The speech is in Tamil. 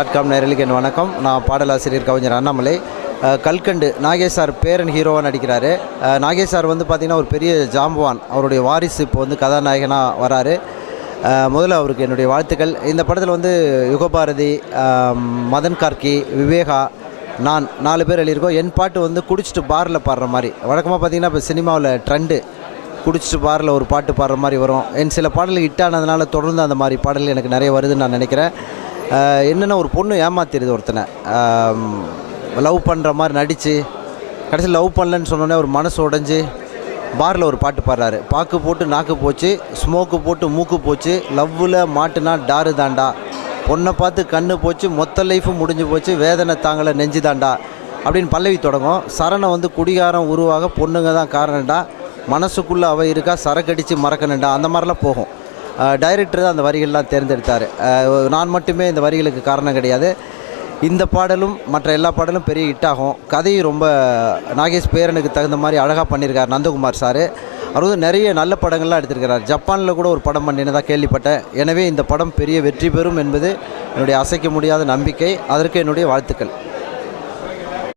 .com நேயர்களுக்கு என் வணக்கம். நான் பாடலாசிரியர் கவிஞர் அண்ணாமலை. கல்கண்டு நாகேஷ் சார் பேரன் ஹீரோவாக நடிக்கிறாரு. நாகேஷ் சார் வந்து பார்த்திங்கன்னா ஒரு பெரிய ஜாம்பவான். அவருடைய வாரிசு இப்போ வந்து கதாநாயகனாக வராரு. முதல்ல அவருக்கு என்னுடைய வாழ்த்துக்கள். இந்த படத்தில் வந்து யுகபாரதி, மதன் கார்கி, விவேகா, நான் 4 பேர் எழுதியிருக்கோம். என் பாட்டு வந்து குடிச்சிட்டு பாரில் பாடுற மாதிரி. வழக்கமாக பார்த்திங்கன்னா இப்போ சினிமாவில் ட்ரெண்டு குடிச்சிட்டு பாரில் ஒரு பாட்டு பாடுற மாதிரி வரும். என் சில பாடல்கள் ஹிட் ஆனதுனால தொடர்ந்து அந்த மாதிரி பாடல்கள் எனக்கு நிறைய வருதுன்னு நான் நினைக்கிறேன். என்னென்னா ஒரு பொண்ணு ஏமாத்திடுது ஒருத்தனை, லவ் பண்ணுற மாதிரி நடித்து கடைசியில் லவ் பண்ணலன்னு சொன்னோன்னே ஒரு மனசு உடஞ்சி பாரில் ஒரு பாட்டு பாடுறாரு. பாக்கு போட்டு நாக்கு போச்சு, ஸ்மோக்கு போட்டு மூக்கு போச்சு, லவ்வில் மாட்டுனா டாரு தாண்டா, பொண்ணை பார்த்து கண்ணு போச்சு, மொத்த லைஃபும் முடிஞ்சு போச்சு, வேதனை தாங்கலை நெஞ்சு தாண்டா அப்படின்னு பல்லவி தொடங்கும். சரணை வந்து குடிகாரம் உருவாக பொண்ணுங்க தான் காரணம்டா, மனசுக்குள்ளே அவ இருக்கா சரக்கடித்து மறக்கணுண்டா, அந்த மாதிரிலாம் போகும். டைரக்டர் தான் அந்த வரிகள்லாம் தேர்ந்தெடுத்தார். நான் மட்டுமே இந்த வரிகளுக்கு காரணம் கிடையாது. இந்த பாடலும் மற்ற எல்லா பாடலும் பெரிய ஹிட் ஆகும். கதையும் ரொம்ப நாகேஷ் பேரனுக்கு தகுந்த மாதிரி அழகாக பண்ணியிருக்கார் நந்தகுமார் சார். அவர் வந்து நிறைய நல்ல படங்கள்லாம் எடுத்திருக்கிறார். ஜப்பானில் கூட ஒரு படம் பண்ணினதாக கேள்விப்பட்டேன். எனவே இந்த படம் பெரிய வெற்றி பெறும் என்பது என்னுடைய அசைக்க முடியாத நம்பிக்கை. அதற்கு என்னுடைய வாழ்த்துக்கள்.